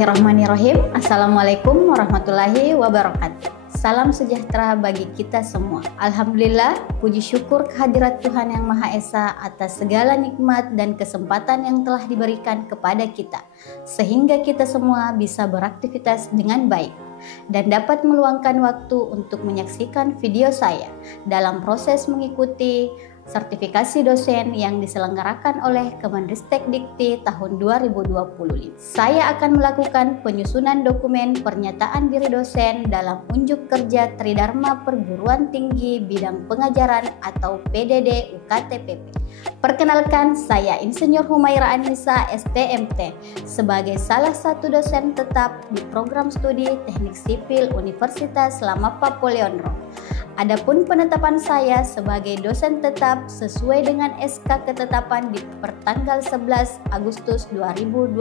Bismillahirrahmanirrahim. Assalamualaikum warahmatullahi wabarakatuh. Salam sejahtera bagi kita semua. Alhamdulillah, puji syukur kehadirat Tuhan Yang Maha Esa atas segala nikmat dan kesempatan yang telah diberikan kepada kita, sehingga kita semua bisa beraktivitas dengan baik dan dapat meluangkan waktu untuk menyaksikan video saya dalam proses mengikuti sertifikasi dosen yang diselenggarakan oleh Kemendristek Dikti tahun 2020. Saya akan melakukan penyusunan dokumen pernyataan diri dosen dalam unjuk kerja Tridharma Perguruan Tinggi Bidang Pengajaran atau PDD UKT-PP. Perkenalkan, saya Insinyur Humaira Anissa STMT sebagai salah satu dosen tetap di program studi Teknik Sipil Universitas Lamapa Poleondro. Adapun penetapan saya sebagai dosen tetap sesuai dengan SK ketetapan di pertanggal 11 Agustus 2021.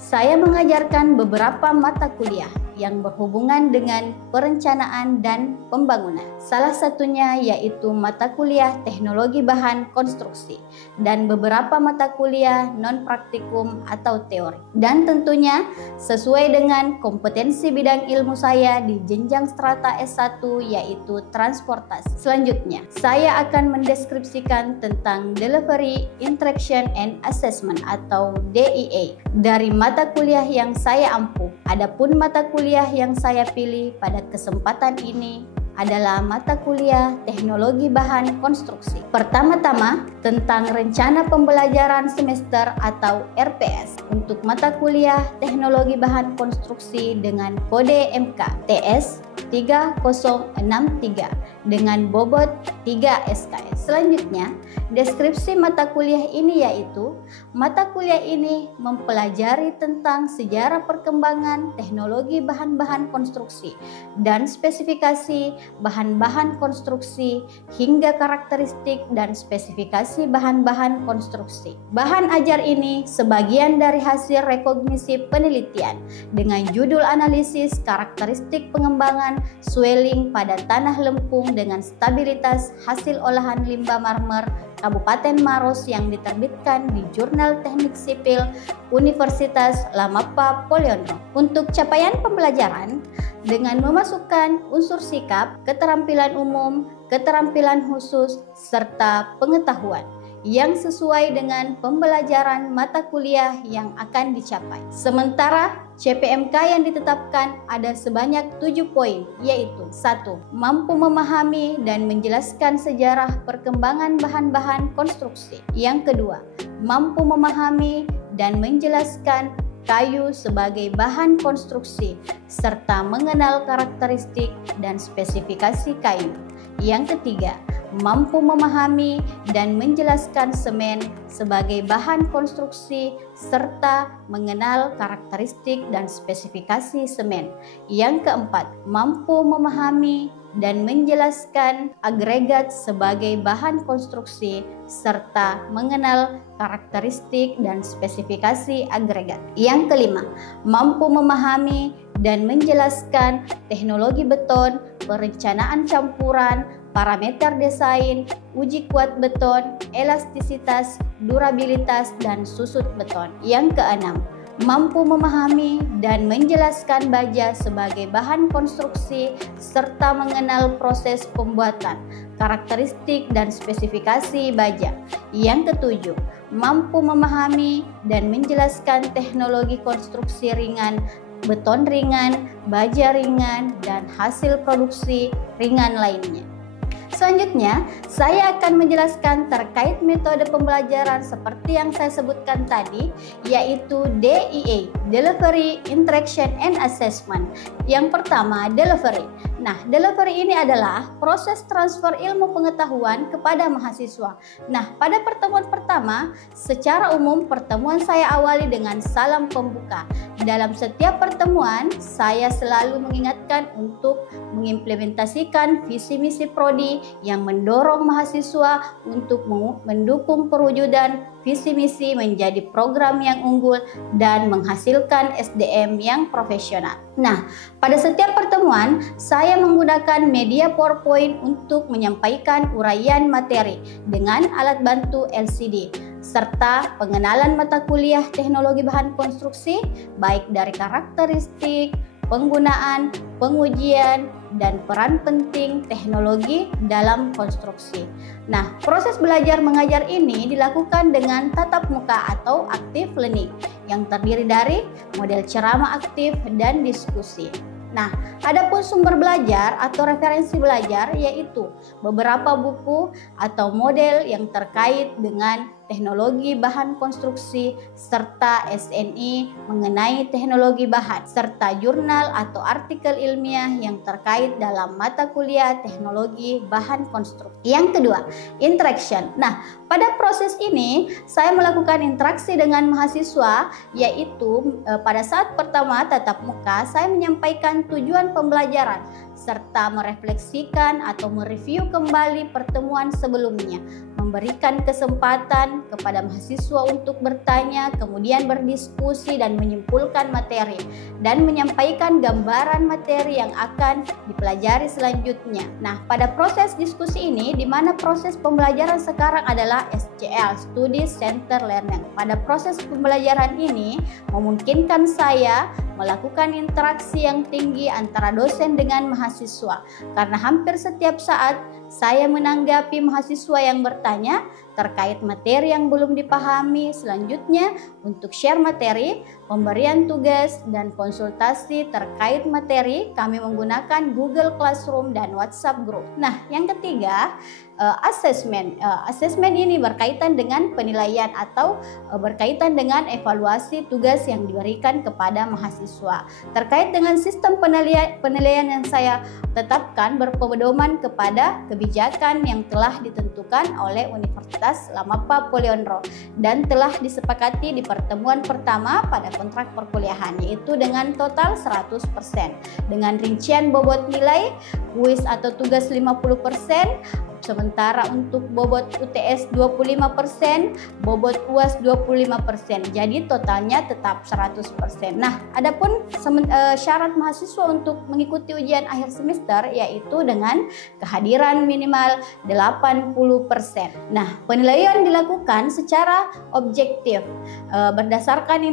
Saya mengajarkan beberapa mata kuliah yang berhubungan dengan perencanaan dan pembangunan. Salah satunya yaitu mata kuliah Teknologi Bahan Konstruksi dan beberapa mata kuliah non-praktikum atau teori. Dan tentunya sesuai dengan kompetensi bidang ilmu saya di jenjang strata S1 yaitu transportasi. Selanjutnya, saya akan mendeskripsikan tentang Delivery, Interaction, and Assessment atau DIA dari mata kuliah yang saya ampuh. Adapun mata kuliah yang saya pilih pada kesempatan ini adalah mata kuliah Teknologi Bahan Konstruksi. Pertama-tama, tentang rencana pembelajaran semester atau RPS untuk mata kuliah Teknologi Bahan Konstruksi dengan kode MK TS 3063 dengan bobot 3 SKS. Selanjutnya, deskripsi mata kuliah ini yaitu mata kuliah ini mempelajari tentang sejarah perkembangan teknologi bahan-bahan konstruksi dan spesifikasi bahan-bahan konstruksi hingga karakteristik dan spesifikasi bahan-bahan konstruksi. Bahan ajar ini sebagian dari hasil rekognisi penelitian dengan judul analisis karakteristik pengembangan swelling pada tanah lempung dengan stabilitas hasil olahan limbah marmer Kabupaten Maros yang diterbitkan di Jurnal Teknik Sipil Universitas Lamapa Poleondro. Untuk capaian pembelajaran dengan memasukkan unsur sikap, keterampilan umum, keterampilan khusus, serta pengetahuan yang sesuai dengan pembelajaran mata kuliah yang akan dicapai. Sementara CPMK yang ditetapkan ada sebanyak 7 poin, yaitu 1. Mampu memahami dan menjelaskan sejarah perkembangan bahan-bahan konstruksi. Yang kedua, mampu memahami dan menjelaskan kayu sebagai bahan konstruksi serta mengenal karakteristik dan spesifikasi kayu. Yang ketiga, mampu memahami dan menjelaskan semen sebagai bahan konstruksi serta mengenal karakteristik dan spesifikasi semen. Yang keempat, mampu memahami dan menjelaskan agregat sebagai bahan konstruksi serta mengenal karakteristik dan spesifikasi agregat. Yang kelima, mampu memahami dan menjelaskan teknologi beton, perencanaan campuran, parameter desain, uji kuat beton, elastisitas, durabilitas, dan susut beton. Yang keenam, mampu memahami dan menjelaskan baja sebagai bahan konstruksi serta mengenal proses pembuatan, karakteristik, dan spesifikasi baja. Yang ketujuh, mampu memahami dan menjelaskan teknologi konstruksi ringan, beton ringan, baja ringan, dan hasil produksi ringan lainnya. Selanjutnya, saya akan menjelaskan terkait metode pembelajaran seperti yang saya sebutkan tadi, yaitu DIA, Delivery, Interaction, and Assessment. Yang pertama, delivery. Nah, delivery ini adalah proses transfer ilmu pengetahuan kepada mahasiswa. Nah, pada pertemuan pertama, secara umum pertemuan saya awali dengan salam pembuka. Dalam setiap pertemuan, saya selalu mengingatkan untuk mengimplementasikan visi misi prodi yang mendorong mahasiswa untuk mendukung perwujudan visi misi menjadi program yang unggul dan menghasilkan SDM yang profesional. Nah, pada setiap pertemuan saya menggunakan media PowerPoint untuk menyampaikan uraian materi dengan alat bantu LCD. serta pengenalan mata kuliah teknologi bahan konstruksi, baik dari karakteristik, penggunaan, pengujian, dan peran penting teknologi dalam konstruksi. Nah, proses belajar mengajar ini dilakukan dengan tatap muka atau active learning yang terdiri dari model ceramah aktif dan diskusi. Nah, adapun sumber belajar atau referensi belajar yaitu beberapa buku atau model yang terkait dengan teknologi bahan konstruksi serta SNI mengenai teknologi bahan serta jurnal atau artikel ilmiah yang terkait dalam mata kuliah teknologi bahan konstruksi. Yang kedua, interaction. Nah, pada proses ini saya melakukan interaksi dengan mahasiswa yaitu pada saat pertama tatap muka saya menyampaikan tujuan pembelajaran serta merefleksikan atau mereview kembali pertemuan sebelumnya, memberikan kesempatan kepada mahasiswa untuk bertanya, kemudian berdiskusi dan menyimpulkan materi, dan menyampaikan gambaran materi yang akan dipelajari selanjutnya. Nah, pada proses diskusi ini, di mana proses pembelajaran sekarang adalah SCL, Study Center Learning. Pada proses pembelajaran ini, memungkinkan saya melakukan interaksi yang tinggi antara dosen dengan mahasiswa, karena hampir setiap saat saya menanggapi mahasiswa yang bertanya terkait materi yang belum dipahami. Selanjutnya, untuk share materi, pemberian tugas, dan konsultasi terkait materi, kami menggunakan Google Classroom dan WhatsApp Group. Nah, yang ketiga, assessment. Assessment ini berkaitan dengan penilaian atau berkaitan dengan evaluasi tugas yang diberikan kepada mahasiswa. Terkait dengan sistem penilaian yang saya tetapkan berpedoman kepada kebijakan yang telah ditentukan oleh Universitas Lamapa Polyondro dan telah disepakati di pertemuan pertama pada kontrak perkuliahan, yaitu dengan total 100%, dengan rincian bobot nilai kuis atau tugas 50%, sementara untuk bobot UTS 25%, bobot UAS 25%. Jadi totalnya tetap 100%. Nah, adapun syarat mahasiswa untuk mengikuti ujian akhir semester yaitu dengan kehadiran minimal 80%. Nah, penilaian dilakukan secara objektif berdasarkan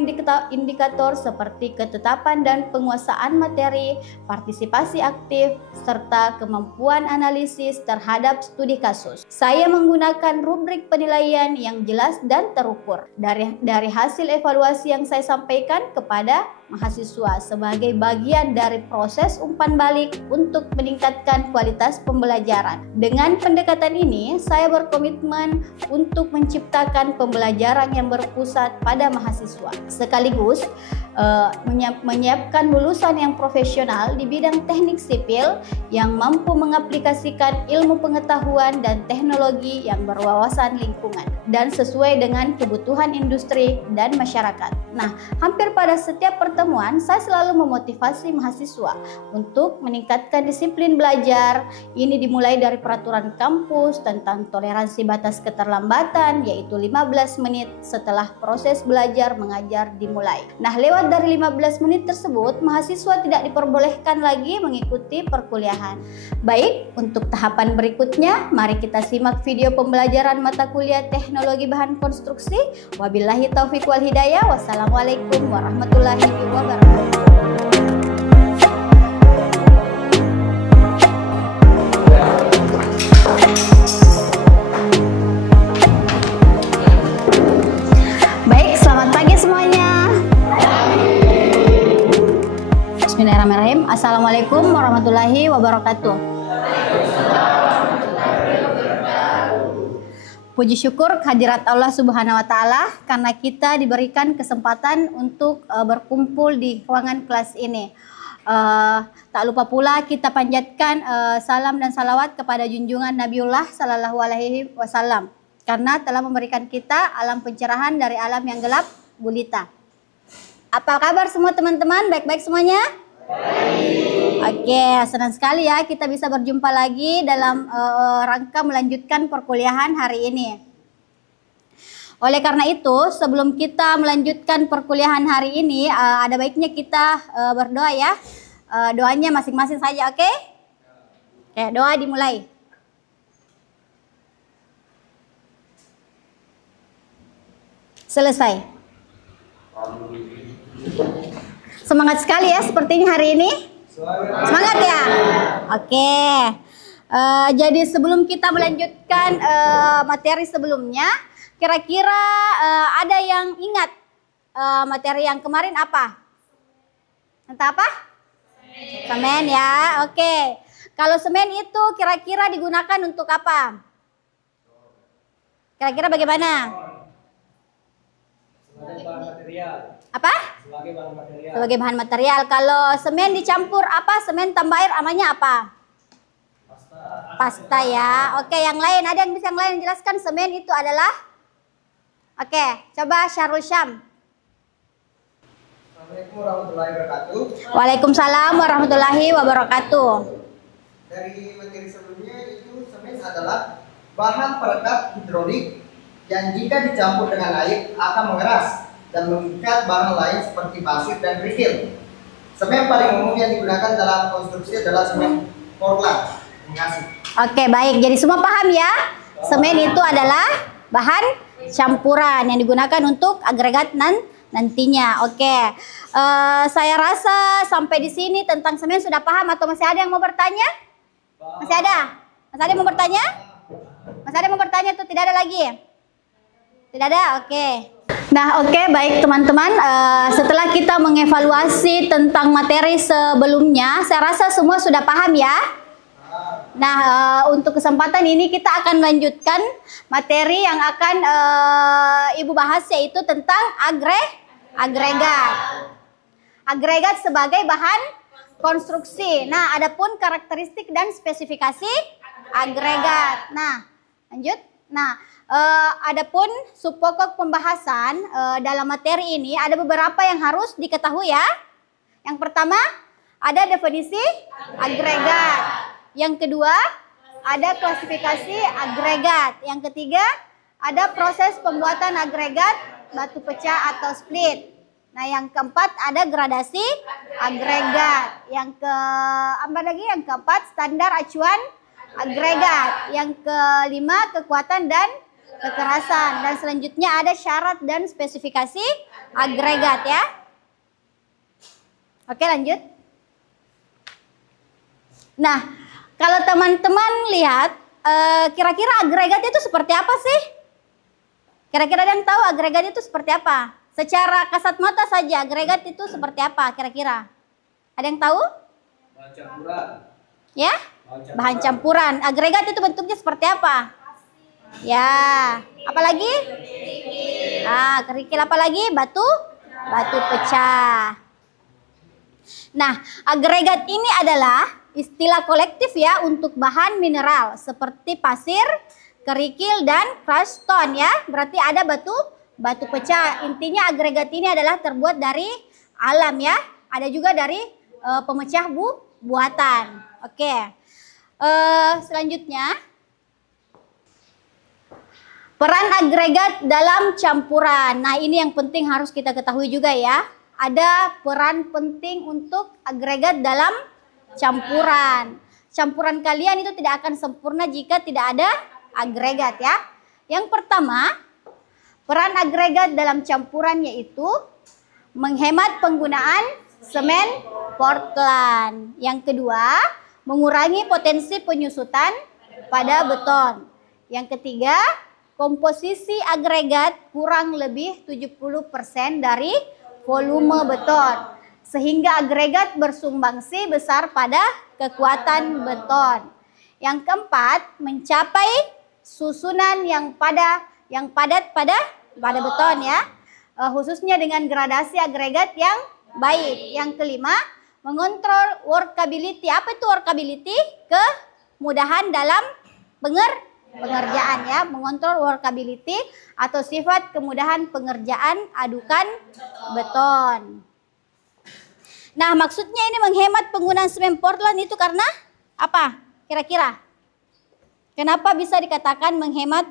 indikator seperti ketetapan dan penguasaan materi, partisipasi aktif, serta kemampuan analisis terhadap studi kasus. Saya menggunakan rubrik penilaian yang jelas dan terukur dari hasil evaluasi yang saya sampaikan kepada mahasiswa sebagai bagian dari proses umpan balik untuk meningkatkan kualitas pembelajaran. Dengan pendekatan ini, saya berkomitmen untuk menciptakan pembelajaran yang berpusat pada mahasiswa, sekaligus menyiapkan lulusan yang profesional di bidang teknik sipil yang mampu mengaplikasikan ilmu pengetahuan dan teknologi yang berwawasan lingkungan dan sesuai dengan kebutuhan industri dan masyarakat. Nah, hampir pada setiap pertemuan saya selalu memotivasi mahasiswa untuk meningkatkan disiplin belajar. Ini dimulai dari peraturan kampus tentang toleransi batas keterlambatan, yaitu 15 menit setelah proses belajar mengajar dimulai. Nah, lewat dari 15 menit tersebut, mahasiswa tidak diperbolehkan lagi mengikuti perkuliahan. Baik, untuk tahapan berikutnya, mari kita simak video pembelajaran mata kuliah teknologi bahan konstruksi. Wabillahi taufiq wal hidayah. Wassalamualaikum warahmatullahi wabarakatuh. Baik, selamat pagi semuanya. Bismillahirrahmanirrahim. Assalamualaikum warahmatullahi wabarakatuh. Puji syukur kehadirat Allah Subhanahu wa taala karena kita diberikan kesempatan untuk berkumpul di ruangan kelas ini. Tak lupa pula kita panjatkan salam dan salawat kepada junjungan Nabiullah sallallahu alaihi wasallam karena telah memberikan kita alam pencerahan dari alam yang gelap gulita. Apa kabar semua teman-teman? Baik-baik semuanya? Oke, senang sekali ya kita bisa berjumpa lagi dalam rangka melanjutkan perkuliahan hari ini. Oleh karena itu, sebelum kita melanjutkan perkuliahan hari ini, ada baiknya kita berdoa ya. Doanya masing-masing saja, oke? Oke, doa dimulai. Selesai. Semangat sekali ya sepertinya hari ini. Semangat ya. Oke. Jadi sebelum kita melanjutkan materi sebelumnya, kira-kira ada yang ingat materi yang kemarin apa? Entah apa? Semen ya. Oke. Kalau semen itu kira-kira digunakan untuk apa? Kira-kira bagaimana? Sebagai bahan material. Apa? Sebagai bahan material. Sebagai bahan material. Kalau semen dicampur apa? Semen tambah air namanya apa? Pasta. Pasta ya. Oke, yang lain ada yang bisa yang lain jelaskan semen itu adalah? Oke, coba Syarul Syam. Assalamualaikum warahmatullahi wabarakatuh. Waalaikumsalam warahmatullahi wabarakatuh. Dari materi sebelumnya itu semen adalah bahan perekat hidrolik yang jika dicampur dengan air akan mengeras dan mengikat barang lain seperti pasir dan kerikil. Semen paling umum yang digunakan dalam konstruksi adalah semen Portland. Terima kasih. Oke, baik. Jadi semua paham ya? Semen itu adalah bahan campuran yang digunakan untuk agregat nantinya. Oke. Saya rasa sampai di sini tentang semen sudah paham atau masih ada yang mau bertanya? Masih ada? Masih ada yang mau bertanya? Masih ada yang mau bertanya atau tidak ada lagi? Tidak ada? Oke. Nah, oke, baik teman-teman. Setelah kita mengevaluasi tentang materi sebelumnya, saya rasa semua sudah paham ya. Nah, untuk kesempatan ini kita akan melanjutkan materi yang akan Ibu bahas, yaitu tentang agregat. Agregat sebagai bahan konstruksi. Nah, adapun karakteristik dan spesifikasi agregat. Nah, lanjut. Nah, adapun subpokok pembahasan dalam materi ini ada beberapa yang harus diketahui ya. Yang pertama, ada definisi agregat. Yang kedua, ada klasifikasi agregat. Yang ketiga, ada proses pembuatan agregat batu pecah atau split. Nah, yang keempat ada gradasi agregat. Yang keempat standar acuan agregat. Yang kelima kekuatan dan kekerasan. Dan selanjutnya ada syarat dan spesifikasi agregat ya. Oke, lanjut. Nah, kalau teman-teman lihat, kira-kira agregat itu seperti apa sih? Kira-kira ada yang tahu agregat itu seperti apa? Secara kasat mata saja, agregat itu seperti apa kira-kira? Ada yang tahu? Bahan campuran. Ya? Bahan campuran. Agregat itu bentuknya seperti apa? Ya. Apalagi? Kerikil apalagi? Batu pecah. Nah, agregat ini adalah istilah kolektif ya untuk bahan mineral seperti pasir, kerikil, dan crushed stone ya. Berarti ada batu pecah. Intinya agregat ini adalah terbuat dari alam ya. Ada juga dari pemecah buatan. Oke. Selanjutnya, peran agregat dalam campuran. Nah, ini yang penting harus kita ketahui juga ya. Ada peran penting untuk agregat dalam campuran. Campuran kalian itu tidak akan sempurna jika tidak ada agregat ya. Yang pertama, peran agregat dalam campuran yaitu menghemat penggunaan semen Portland. Yang kedua, mengurangi potensi penyusutan pada beton. Yang ketiga, komposisi agregat kurang lebih 70% dari volume beton, sehingga agregat bersumbangsi besar pada kekuatan beton. Yang keempat, mencapai susunan yang padat pada beton ya, khususnya dengan gradasi agregat yang baik. Yang kelima, mengontrol workability. Apa itu workability? Kemudahan dalam pengerjaan ya, mengontrol workability atau sifat kemudahan pengerjaan adukan beton. Nah, maksudnya ini menghemat penggunaan semen Portland itu karena apa? Kira-kira? Kenapa bisa dikatakan menghemat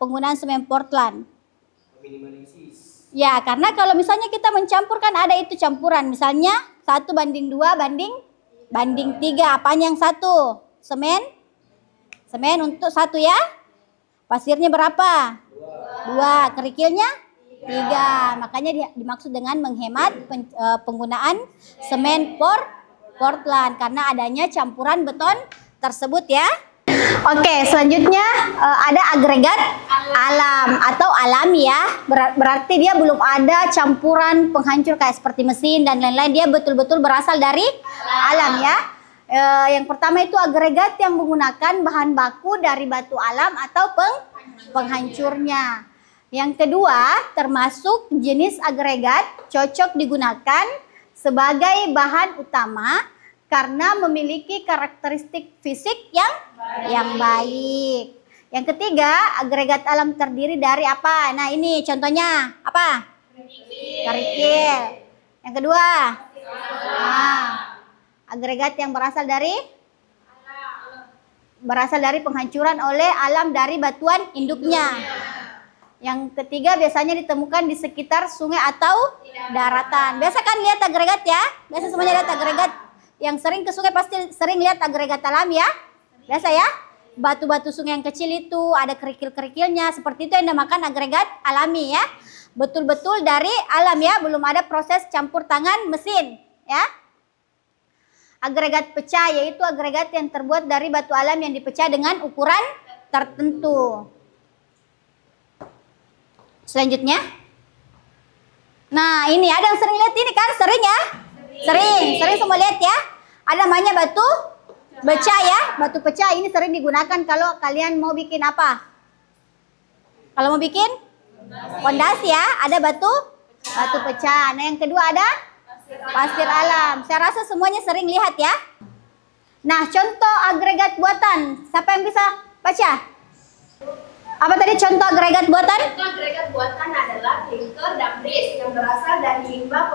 penggunaan semen Portland? Minimalisis. Ya, karena kalau misalnya kita mencampurkan ada itu campuran, misalnya 1:2 banding 3. Apanya yang satu? Semen untuk 1 ya. Pasirnya berapa? 2. Kerikilnya 3. Makanya dimaksud dengan menghemat penggunaan semen Portland karena adanya campuran beton tersebut ya. Oke, selanjutnya ada agregat alam atau alami ya. Berarti dia belum ada campuran penghancur kayak seperti mesin dan lain-lain. Dia betul-betul berasal dari alam ya. Yang pertama itu agregat yang menggunakan bahan baku dari batu alam atau penghancurnya. Yang kedua, termasuk jenis agregat cocok digunakan sebagai bahan utama karena memiliki karakteristik fisik yang baik. Yang ketiga, agregat alam terdiri dari apa? Nah, ini contohnya apa? Kerikil. Yang kedua, agregat yang berasal dari penghancuran oleh alam dari batuan induknya. Yang ketiga biasanya ditemukan di sekitar sungai atau daratan. Biasa kan lihat agregat ya? Biasa semuanya lihat agregat. Yang sering ke sungai pasti sering lihat agregat alam ya? Biasa ya? Batu-batu sungai yang kecil itu ada kerikil-kerikilnya. Seperti itu yang dinamakan agregat alami ya. Betul-betul dari alam ya, belum ada proses campur tangan mesin ya. Agregat pecah yaitu agregat yang terbuat dari batu alam yang dipecah dengan ukuran tertentu. Selanjutnya, nah ini ada yang sering lihat ini kan, sering ya, sering semua lihat ya. Ada namanya batu pecah ya, batu pecah ini sering digunakan kalau kalian mau bikin apa? Kalau mau bikin fondasi ya, ada batu pecah. Nah yang kedua ada pasir alam. Saya rasa semuanya sering lihat ya. Nah contoh agregat buatan, siapa yang bisa baca? Apa tadi contoh agregat buatan? Contoh agregat buatan adalah klinker dan bris yang berasal dari limbah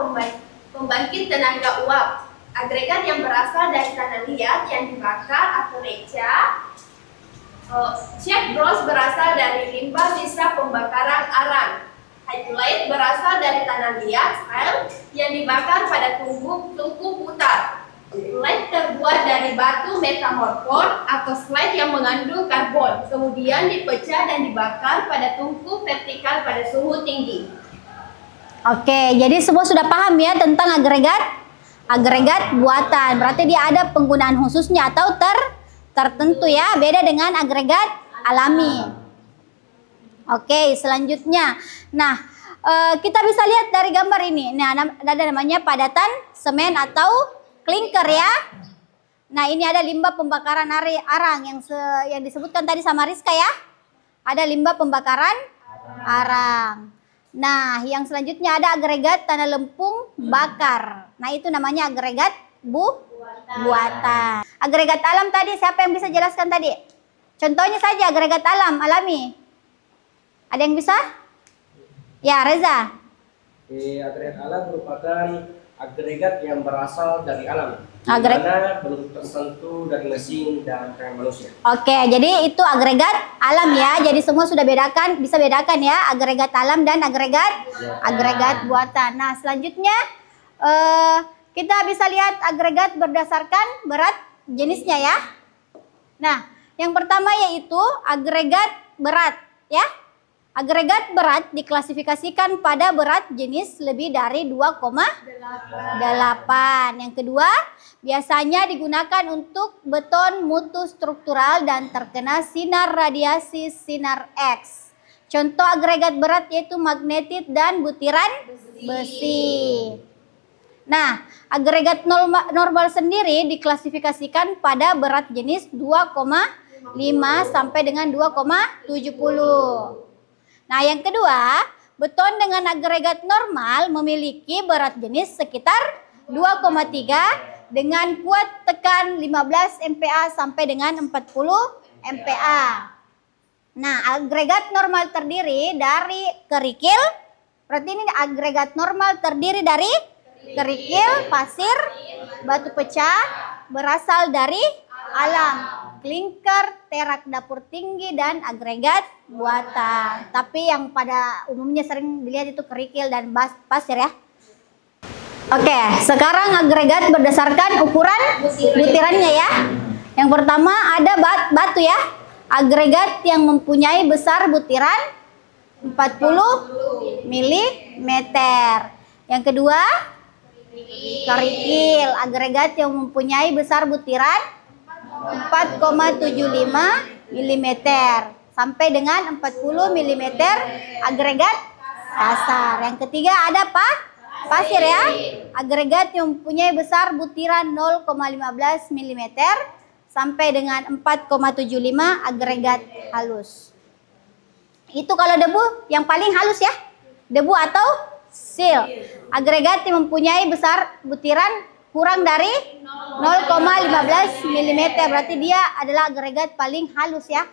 pembangkit tenaga uap. Agregat yang berasal dari tanah liat yang dibakar atau reca. Check bros berasal dari limbah sisa pembakaran arang. Hydrolite berasal dari tanah liat yang dibakar pada tungku putar. Slide terbuat dari batu metamorfon atau slide yang mengandung karbon, kemudian dipecah dan dibakar pada tungku vertikal pada suhu tinggi. Oke, jadi semua sudah paham ya tentang agregat buatan. Berarti dia ada penggunaan khususnya atau tertentu ya, beda dengan agregat alami. Oke, selanjutnya. Nah, kita bisa lihat dari gambar ini. Nah, ada namanya padatan semen atau klinker ya. Nah ini ada limbah pembakaran arang yang disebutkan tadi sama Rizka ya. Ada limbah pembakaran arang. Nah yang selanjutnya ada agregat tanah lempung bakar. Nah itu namanya agregat buatan. Agregat alam tadi siapa yang bisa jelaskan tadi? Contohnya saja agregat alam alami. Ada yang bisa? Ya Reza. Agregat alam merupakan agregat yang berasal dari alam, karena belum tersentuh dari mesin dan tangan manusia. Oke, jadi itu agregat alam ya. Jadi semua sudah bisa bedakan ya agregat alam dan agregat buatan. Nah selanjutnya kita bisa lihat agregat berdasarkan berat jenisnya ya. Nah yang pertama yaitu agregat berat ya. Agregat berat diklasifikasikan pada berat jenis lebih dari 2,8. Yang kedua, biasanya digunakan untuk beton mutu struktural dan terkena sinar radiasi sinar X. Contoh agregat berat yaitu magnetit dan butiran besi. Nah, agregat normal sendiri diklasifikasikan pada berat jenis 2,5 sampai dengan 2,70. Nah yang kedua, beton dengan agregat normal memiliki berat jenis sekitar 2,3 dengan kuat tekan 15 MPa sampai dengan 40 MPa. Nah agregat normal terdiri dari kerikil, berarti ini agregat normal terdiri dari kerikil, pasir, batu pecah, berasal dari alam. Klinker, terak dapur tinggi, dan agregat buatan. Tapi yang pada umumnya sering dilihat itu kerikil dan pasir ya. Oke, sekarang agregat berdasarkan ukuran butirannya ya. Yang pertama ada batu ya. Agregat yang mempunyai besar butiran 40 milimeter. Yang kedua, kerikil, agregat yang mempunyai besar butiran 4,75 mm sampai dengan 40 mm agregat kasar. Yang ketiga ada pasir ya, agregat yang mempunyai besar butiran 0,15 mm sampai dengan 4,75 agregat halus. Itu kalau debu yang paling halus ya, debu atau sil. Agregat yang mempunyai besar butiran kurang dari 0,15 mm, berarti dia adalah agregat paling halus ya.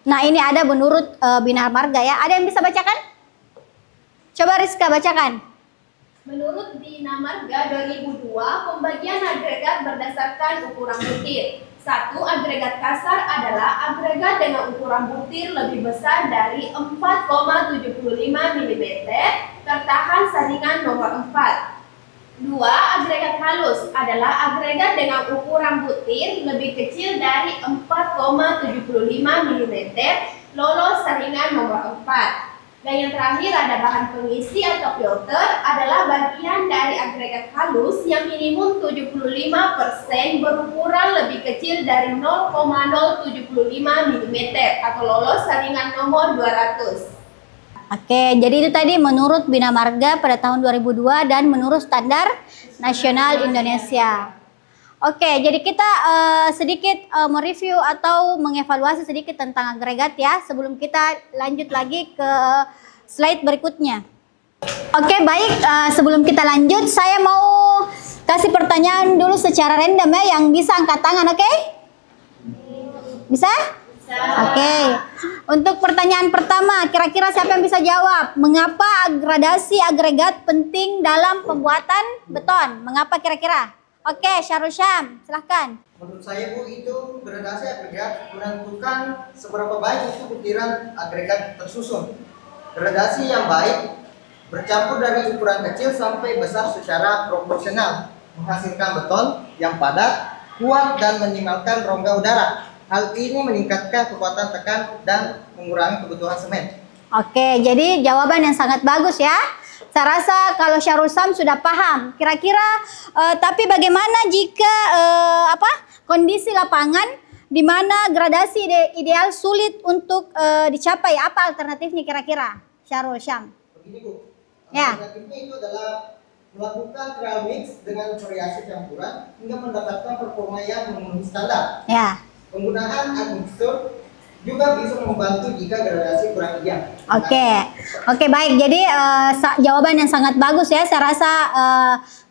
Nah ini ada menurut Bina Marga ya. Ada yang bisa bacakan? Coba Rizka bacakan. Menurut Bina Marga 2002, pembagian agregat berdasarkan ukuran butir. 1. Agregat kasar adalah agregat dengan ukuran butir lebih besar dari 4,75 mm, tertahan saringan nomor 4. 2. Agregat halus adalah agregat dengan ukuran butir lebih kecil dari 4,75 mm, lolos saringan nomor 4. Dan yang terakhir ada bahan pengisi atau filter adalah bagian dari agregat halus yang minimum 75% berukuran lebih kecil dari 0,075 mm atau lolos saringan nomor 200. Oke, jadi itu tadi menurut Bina Marga pada tahun 2002 dan menurut Standar Nasional Indonesia. Oke, jadi kita sedikit mereview atau mengevaluasi sedikit tentang agregat ya, sebelum kita lanjut lagi ke slide berikutnya. Oke, baik, sebelum kita lanjut, saya mau kasih pertanyaan dulu secara random ya, yang bisa angkat tangan, oke? Bisa? Oke, untuk pertanyaan pertama, kira-kira siapa yang bisa jawab? Mengapa gradasi agregat penting dalam pembuatan beton? Mengapa kira-kira? Oke, Syarul Syam, silahkan. Menurut saya Bu, itu gradasi agregat menentukan seberapa baik itu butiran agregat tersusun. Gradasi yang baik bercampur dari ukuran kecil sampai besar secara proporsional, menghasilkan beton yang padat, kuat dan minimalkan rongga udara. Hal ini meningkatkan kekuatan tekan dan mengurangi kebutuhan semen. Oke, jadi jawaban yang sangat bagus ya. Saya rasa kalau Syarul Syam sudah paham. Kira-kira tapi bagaimana jika kondisi lapangan di mana gradasi ideal sulit untuk dicapai? Apa alternatifnya kira-kira, Syarul Syam? Begini Bu, ya. alternatifnya itu adalah melakukan trial mix dengan variasi campuran hingga mendapatkan performa yang memenuhi standar. Ya. Penggunaan admixtur juga bisa membantu jika gradasi kurang ideal. Oke, baik. Jadi jawaban yang sangat bagus ya. Saya rasa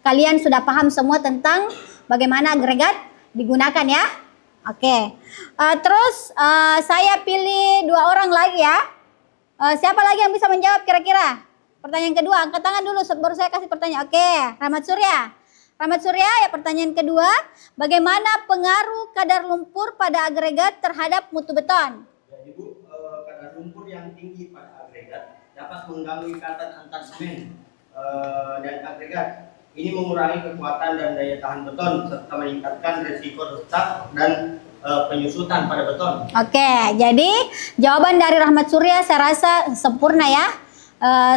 kalian sudah paham semua tentang bagaimana agregat digunakan ya. Oke. Terus saya pilih 2 orang lagi ya. Siapa lagi yang bisa menjawab kira-kira? Pertanyaan kedua, angkat tangan dulu baru saya kasih pertanyaan. Oke, Rahmat Surya. Rahmat Surya ya, pertanyaan kedua, bagaimana pengaruh kadar lumpur pada agregat terhadap mutu beton? Jadi Bu, kadar lumpur yang tinggi pada agregat dapat mengganggu ikatan antar semen dan agregat. Ini mengurangi kekuatan dan daya tahan beton serta meningkatkan risiko retak dan penyusutan pada beton. Oke, jadi jawaban dari Rahmat Surya saya rasa sempurna ya.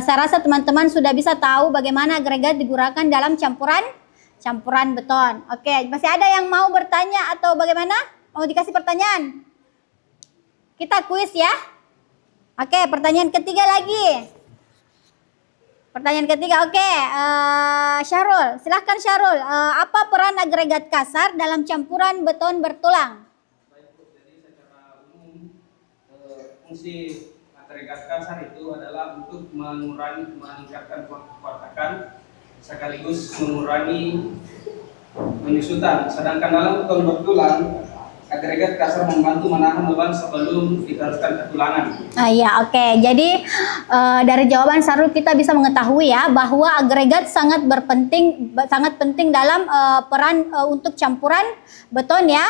Saya rasa teman-teman sudah bisa tahu bagaimana agregat digunakan dalam campuran beton. Oke, masih ada yang mau bertanya atau bagaimana? Mau dikasih pertanyaan? Kita kuis ya. Oke, pertanyaan ketiga lagi. Pertanyaan ketiga, oke. Syarul, silahkan Syarul. Apa peran agregat kasar dalam campuran beton bertulang? Baik Bu, jadi secara umum fungsi agregat kasar itu adalah untuk meningkatkan kekuatan sekaligus mengurangi penyusutan. Sedangkan dalam beton bertulang, agregat kasar membantu menahan beban sebelum diteruskan ke tulangan. Iya, oke. Jadi dari jawaban Syarul kita bisa mengetahui ya bahwa agregat sangat penting dalam peran untuk campuran beton ya.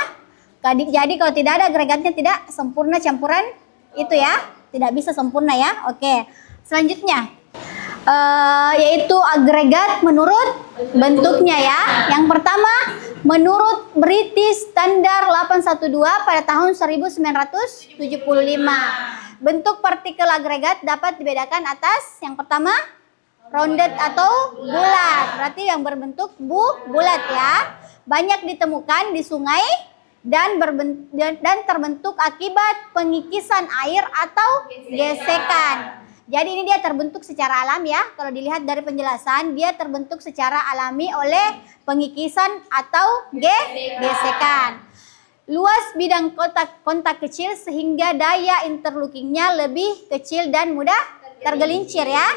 Jadi kalau tidak ada agregatnya tidak sempurna campuran itu ya, tidak bisa sempurna ya. Oke. Selanjutnya yaitu agregat menurut bentuknya ya. Yang pertama menurut British Standard 812 pada tahun 1975. Bentuk partikel agregat dapat dibedakan atas yang pertama rounded atau bulat, berarti yang berbentuk bulat ya. Banyak ditemukan di sungai dan terbentuk akibat pengikisan air atau gesekan. Jadi ini dia terbentuk secara alami ya. Kalau dilihat dari penjelasan, dia terbentuk secara alami oleh pengikisan atau gesekan. Luas bidang kontak kecil sehingga daya interlockingnya lebih kecil dan mudah tergelincir ya.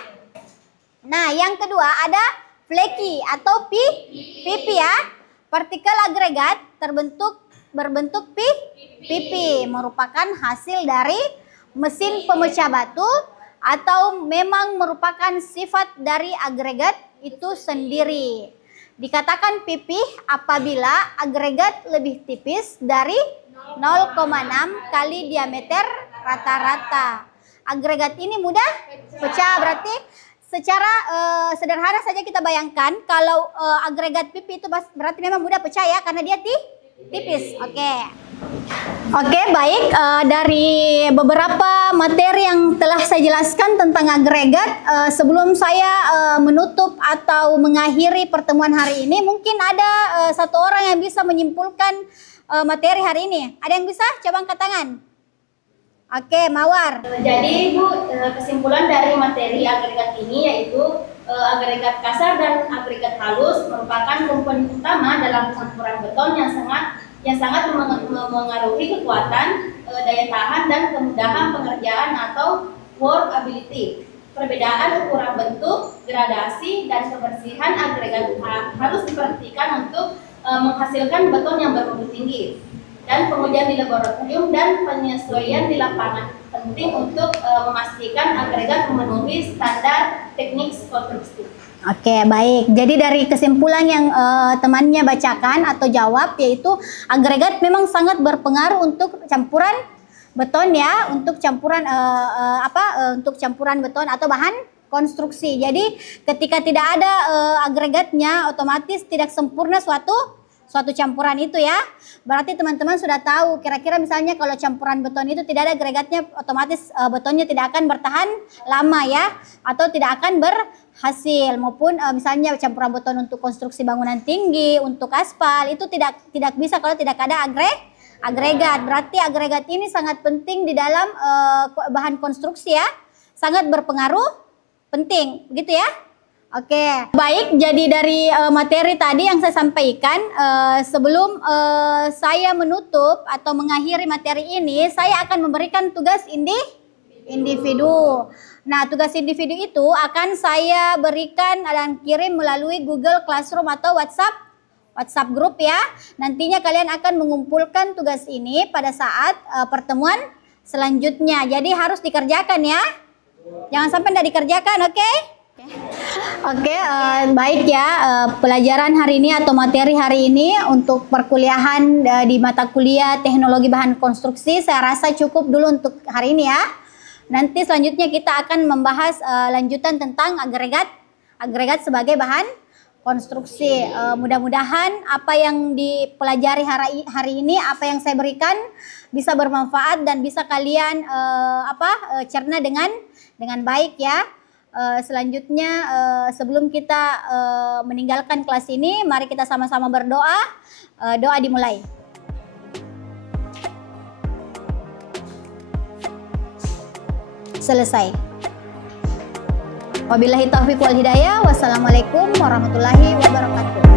Nah, yang kedua ada flaky atau pipi ya. Partikel agregat berbentuk pipi merupakan hasil dari mesin pemecah batu atau memang merupakan sifat dari agregat itu sendiri. Dikatakan pipih apabila agregat lebih tipis dari 0,6 kali diameter rata-rata. Agregat ini mudah pecah, berarti secara sederhana saja kita bayangkan kalau agregat pipi itu berarti memang mudah pecah ya, karena dia tipis. Oke, baik. Dari beberapa materi yang telah saya jelaskan tentang agregat, sebelum saya menutup atau mengakhiri pertemuan hari ini, mungkin ada satu orang yang bisa menyimpulkan materi hari ini. Ada yang bisa? Coba angkat tangan. Oke, Mawar. Jadi Bu, kesimpulan dari materi agregat ini yaitu agregat kasar dan agregat halus merupakan komponen utama dalam campuran beton yang sangat memengaruhi kekuatan, daya tahan dan kemudahan pengerjaan atau workability. Perbedaan ukuran bentuk, gradasi dan kebersihan agregat harus diperhatikan untuk menghasilkan beton yang bermutu tinggi. Dan pengujian di laboratorium dan penyesuaian di lapangan penting untuk memastikan agregat memenuhi standar teknik konstruksi. Oke, baik. Jadi dari kesimpulan yang temannya bacakan atau jawab, yaitu agregat memang sangat berpengaruh untuk campuran beton ya, untuk campuran untuk campuran beton atau bahan konstruksi. Jadi ketika tidak ada agregatnya, otomatis tidak sempurna suatu campuran itu ya. Berarti teman-teman sudah tahu kira-kira misalnya kalau campuran beton itu tidak ada agregatnya, otomatis betonnya tidak akan bertahan lama ya, atau tidak akan berhasil. Maupun misalnya campuran beton untuk konstruksi bangunan tinggi, untuk aspal itu tidak bisa kalau tidak ada agregat. Berarti agregat ini sangat penting di dalam bahan konstruksi ya, sangat berpengaruh, penting, begitu ya. Oke, baik. Jadi dari materi tadi yang saya sampaikan, sebelum saya menutup atau mengakhiri materi ini, saya akan memberikan tugas individu. Nah, tugas individu itu akan saya berikan dan kirim melalui Google Classroom atau WhatsApp grup ya. Nantinya kalian akan mengumpulkan tugas ini pada saat pertemuan selanjutnya. Jadi harus dikerjakan ya. Jangan sampai tidak dikerjakan, oke? Oke, baik ya, pelajaran hari ini atau materi hari ini untuk perkuliahan di mata kuliah teknologi bahan konstruksi saya rasa cukup dulu untuk hari ini ya. Nanti selanjutnya kita akan membahas lanjutan tentang agregat sebagai bahan konstruksi. Mudah-mudahan apa yang dipelajari hari ini, apa yang saya berikan bisa bermanfaat dan bisa kalian cerna dengan baik ya. Selanjutnya sebelum kita meninggalkan kelas ini, mari kita sama-sama berdoa. Doa dimulai. Selesai. Wabillahi taufiq wal hidayah. Wassalamualaikum warahmatullahi wabarakatuh.